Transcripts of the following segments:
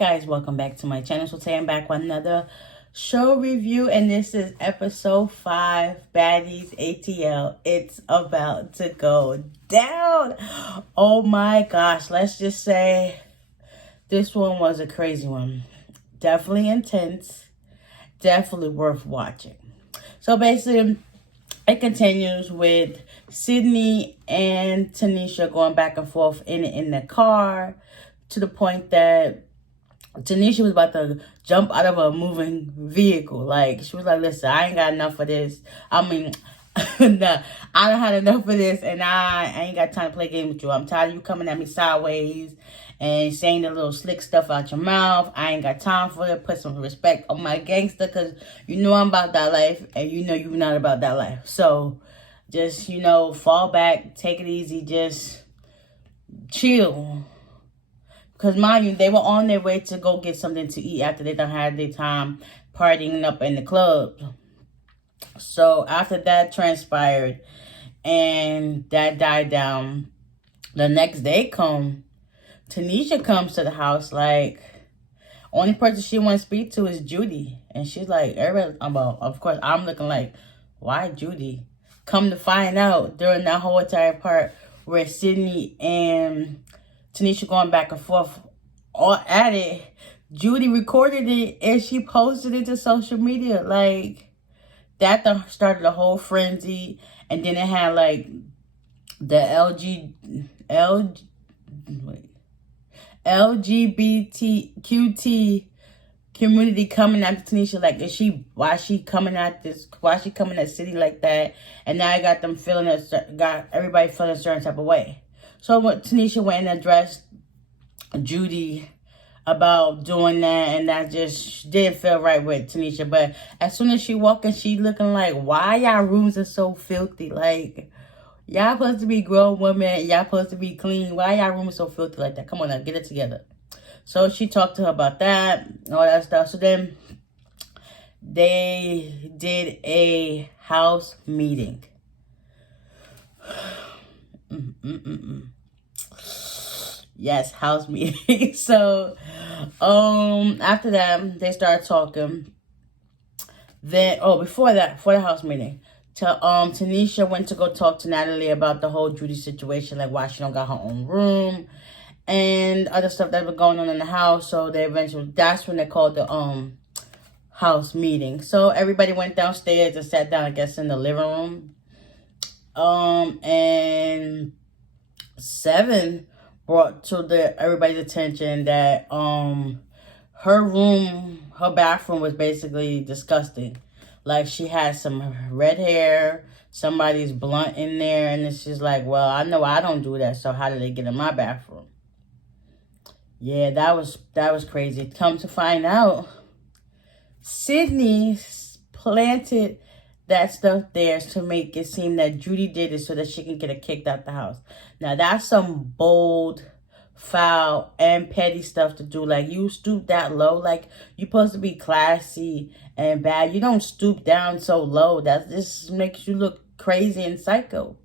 guys, welcome back to my channel. So today I'm back with another show review, and this is episode 5, Baddies Atl. It's about to go down. Oh my gosh, let's just say this one was a crazy one. Definitely intense, definitely worth watching. So basically it continues with Sydney and Tanisha going back and forth in the car, to the point that Tanisha was about to jump out of a moving vehicle. Like, she was like, listen, I ain't got enough of this. I mean, nah, I done had enough of this, and I ain't got time to play games with you. I'm tired of you coming at me sideways and saying the little slick stuff out your mouth. I ain't got time for it. Put some respect on my gangster, because you know I'm about that life, and you know you're not about that life. So just, fall back, take it easy, just chill. Because mind you, they were on their way to go get something to eat after they done had their time partying up in the club. So after that transpired and that died down, the next day Tanisha comes to the house. Like, only person she want to speak to is Judy. And she's like, everybody, of course, I'm looking like, why Judy? Come to find out, during that whole entire part where Sydney and Tanisha going back and forth all at it, Judy recorded it and she posted it to social media. Like, that started a whole frenzy. And then it had like the LGBTQT community coming after Tanisha. Like, why she coming at City like that? And now I got them got everybody feeling a certain type of way. So what, Tanisha went and addressed Judy about doing that, and that just didn't feel right with Tanisha. But as soon as she walked in, she looking like, why y'all rooms are so filthy? Like, y'all supposed to be grown women, y'all supposed to be clean. Why y'all rooms so filthy like that? Come on now, get it together. So she talked to her about that, all that stuff. So then they did a house meeting. Yes, house meeting. So after that, they started talking. Then before the house meeting, Tanisha went to go talk to Natalie about the whole Judy situation, like why she don't got her own room and other stuff that was going on in the house. So that's when they called the house meeting. So everybody went downstairs and sat down, I guess, in the living room. And Seven brought to everybody's attention that her bathroom was basically disgusting. Like, she had some red hair, somebody's blunt in there, and it's just like, well, I know I don't do that, so how did they get in my bathroom? Yeah, that was crazy. Come to find out, Sydney planted that stuff there to make it seem that Judy did it so that she can get her kicked out the house. Now, that's some bold, foul, and petty stuff to do. Like, you stoop that low. Like, you're supposed to be classy and bad. You don't stoop down so low. This makes you look crazy and psycho.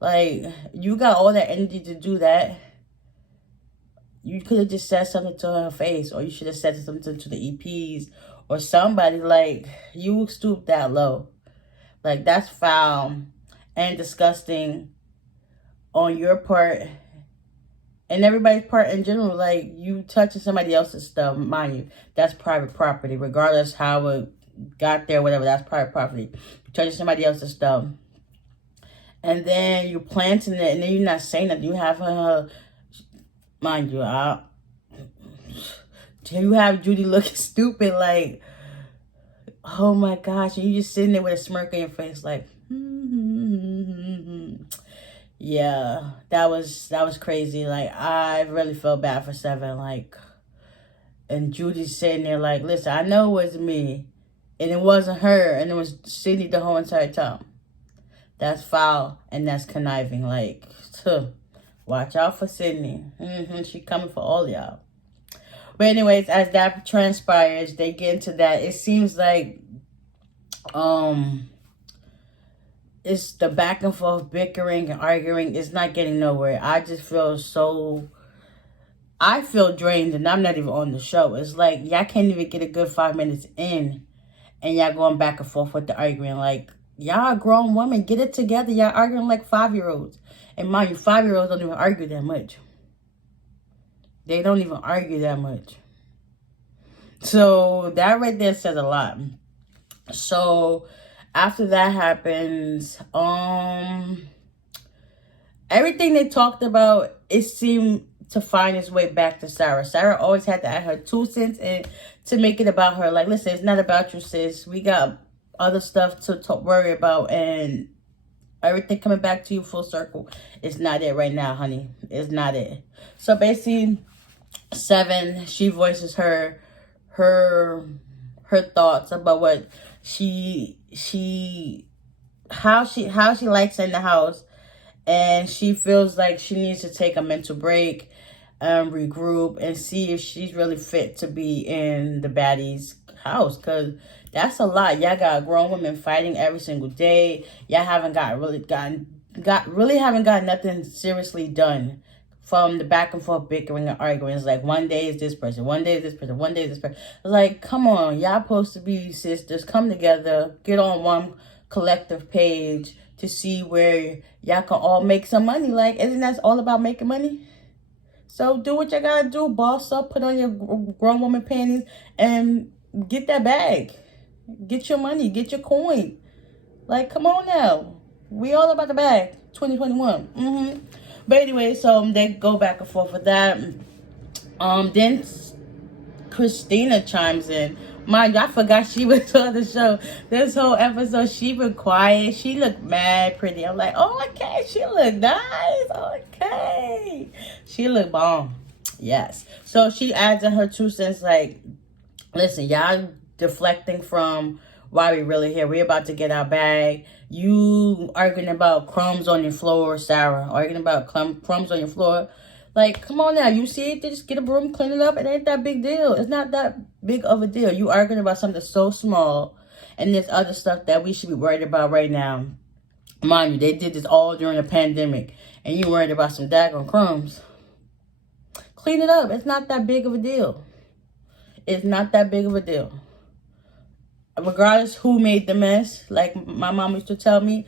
Like, you got all that energy to do that. You could have just said something to her face, or you should have said something to the EPs or somebody. Like, you stoop that low. Like, that's foul and disgusting on your part and everybody's part in general. Like, you touching somebody else's stuff, mind you, that's private property, regardless how it got there, whatever, that's private property. You touching somebody else's stuff, and then you're planting it, and then you're not saying that. You have her, mind you, you have Judy looking stupid, like, oh my gosh, and you just sitting there with a smirk on your face, like, yeah, that was crazy. Like, I really felt bad for Seven. Like, and Judy's sitting there like, listen, I know it was me, and it wasn't her, and it was Sydney the whole entire time. That's foul, and that's conniving. Like, watch out for Sydney. She coming for all y'all. But anyways, as that transpires, they get into that. It seems like it's the back and forth bickering and arguing. It's not getting nowhere. I just feel so I feel drained and I'm not even on the show. It's like y'all can't even get a good 5 minutes in and y'all going back and forth with the arguing. Like, y'all are grown women. Get it together. Y'all arguing like 5-year-olds. And mind you, 5-year-olds don't even argue that much. They don't even argue that much. So that right there says a lot. So after that happens, everything they talked about, it seemed to find its way back to Sarah. Sarah always had to add her 2 cents in to make it about her. Like, listen, it's not about you, sis. We got other stuff to worry about, and everything coming back to you full circle. It's not it right now, honey. It's not it. So basically, Seven, she voices her thoughts about what how she likes in the house, and she feels like she needs to take a mental break, regroup, and see if she's really fit to be in the Baddies house, because that's a lot. Y'all got grown women fighting every single day. Y'all haven't haven't got nothing seriously done from the back and forth bickering and arguing. It's like one day is this person, one day is this person, one day is this person. It's like, come on, y'all supposed to be sisters. Come together, get on one collective page to see where y'all can all make some money. Like, isn't that all about making money? So do what you gotta do. Boss up, put on your grown woman panties, and get that bag. Get your money, get your coin. Like, come on now. We all about the bag. 2021. But anyway, so they go back and forth with that. Then Christina chimes in. Mind you, I forgot she was on the show. This whole episode, she been quiet. She looked mad pretty. I'm like, oh, okay, she look nice. Okay. She look bomb. Yes. So she adds in her 2 cents, like, listen, y'all deflecting from why we really here. We about to get our bag. You arguing about crumbs on your floor, Sarah. Arguing about crumbs on your floor. Like, come on now. You see it? Just get a broom, clean it up. It ain't that big deal. It's not that big of a deal. You arguing about something so small, and there's other stuff that we should be worried about right now. Mind you, they did this all during the pandemic, and you worried about some daggone crumbs. Clean it up. It's not that big of a deal. It's not that big of a deal. Regardless who made the mess, like my mom used to tell me,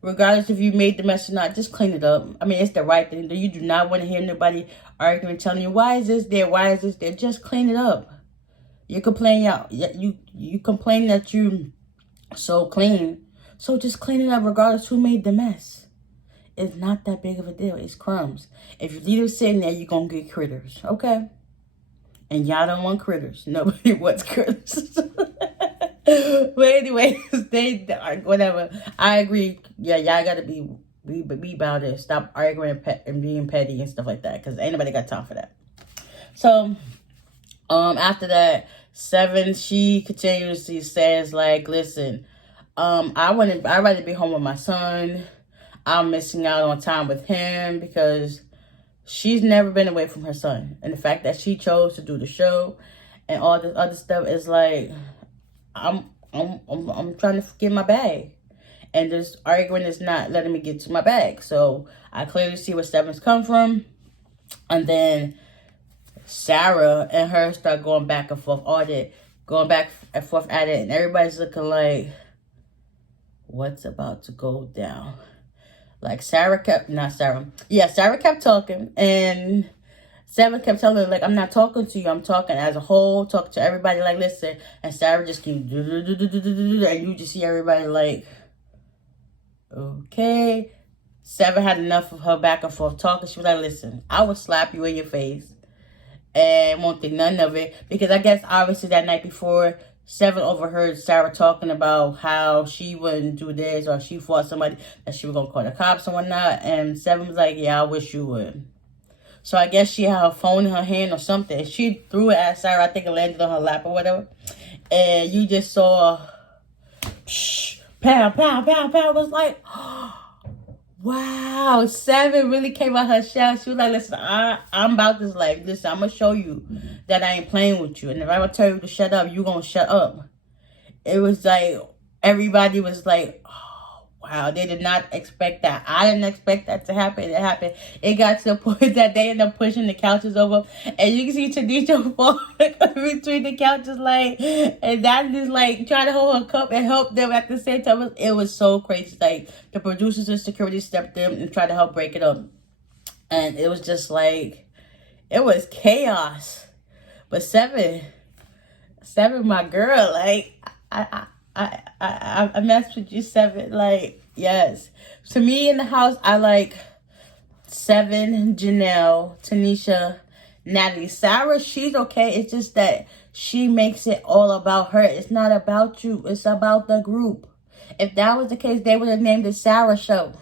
regardless if you made the mess or not, just clean it up. I mean, it's the right thing to do. You do not want to hear nobody arguing, telling you, why is this there? Why is this there? Just clean it up. You complain, you complain that you so clean. So just clean it up regardless who made the mess. It's not that big of a deal. It's crumbs. If you leave it sitting there, you're going to get critters. Okay? And y'all don't want critters. Nobody wants critters. But anyways, whatever. I agree. Yeah, y'all gotta be about it. Stop arguing and being petty and stuff like that, because ain't nobody got time for that. So, after that, Seven, she continuously says, like, listen, I'd rather be home with my son. I'm missing out on time with him because she's never been away from her son, and the fact that she chose to do the show and all this other stuff is like, I'm trying to get my bag, and this arguing is not letting me get to my bag. So I clearly see where Seven's come from, and then Sarah and her start going back and forth at it, and everybody's looking like, what's about to go down? Like Sarah kept talking, and Seven kept telling her, like, I'm not talking to you. I'm talking as a whole, talking to everybody, like, listen. And Sarah just keeps and you just see everybody like, okay. Seven had enough of her back and forth talking. She was like, listen, I will slap you in your face and won't think none of it. Because I guess obviously that night before, Seven overheard Sarah talking about how she wouldn't do this, or if she fought somebody that she was going to call the cops and whatnot. And Seven was like, yeah, I wish you would. So I guess she had her phone in her hand or something. She threw it at Sarah. I think it landed on her lap or whatever. And you just saw, pow, pow, pow, pow. It was like, wow. Seven really came out her shell. She was like, listen, I'm about this life. Listen, I'm going to show you that I ain't playing with you. And if I ever tell you to shut up, you going to shut up. It was like, everybody was like, oh, wow, they did not expect that. I didn't expect that to happen. It happened. It got to the point that they ended up pushing the couches over. And you can see Tanisha fall between the couches, like, and that is like trying to hold her cup and help them at the same time. It was so crazy. Like, the producers and security stepped in and tried to help break it up. And it was just like, it was chaos. But Seven, my girl, like, I messed with you, Seven. Like, yes. To me in the house, I like Seven, Janelle, Tanisha, Natalie. Sarah, she's okay. It's just that she makes it all about her. It's not about you. It's about the group. If that was the case, they would have named it Sarah Show.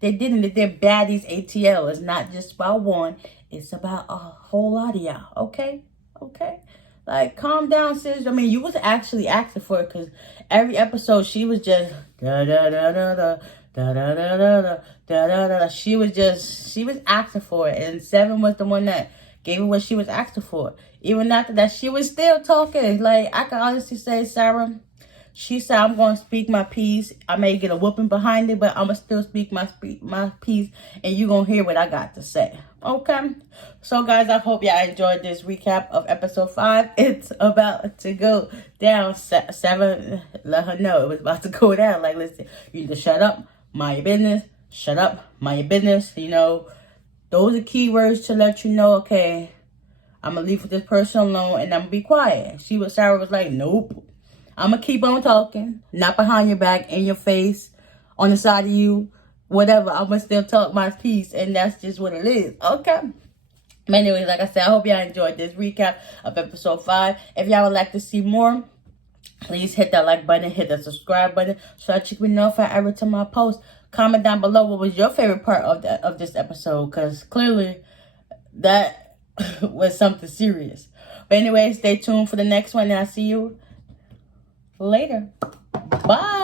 They didn't. They're Baddies Atl. It's not just about one. It's about a whole lot of y'all. Okay? Okay? Like, calm down, sis. I mean, you was actually acting for it, because every episode she was just da da da da da da da da da da da da. She was acting for it, and Seven was the one that gave her what she was asking for. Even after that, she was still talking. Like, I can honestly say, Sarah, she said, I'm going to speak my piece. I may get a whooping behind it, but I'm going to still speak my piece, and you're going to hear what I got to say. Okay? So, guys, I hope y'all enjoyed this recap of episode 5. It's about to go down. Seven, let her know it was about to go down. Like, listen, you need to shut up, mind your business. Shut up, mind your business. You know, those are keywords to let you know, okay, I'm going to leave with this person alone, and I'm going to be quiet. Sarah was like, nope. I'm going to keep on talking, not behind your back, in your face, on the side of you, whatever. I'm going to still talk my piece, and that's just what it is. Okay? But anyways, like I said, I hope y'all enjoyed this recap of episode 5. If y'all would like to see more, please hit that like button, hit that subscribe button, so that you can know if I ever to my post. Comment down below what was your favorite part of this episode, because clearly that was something serious. But anyway, stay tuned for the next one, and I'll see you later. Bye.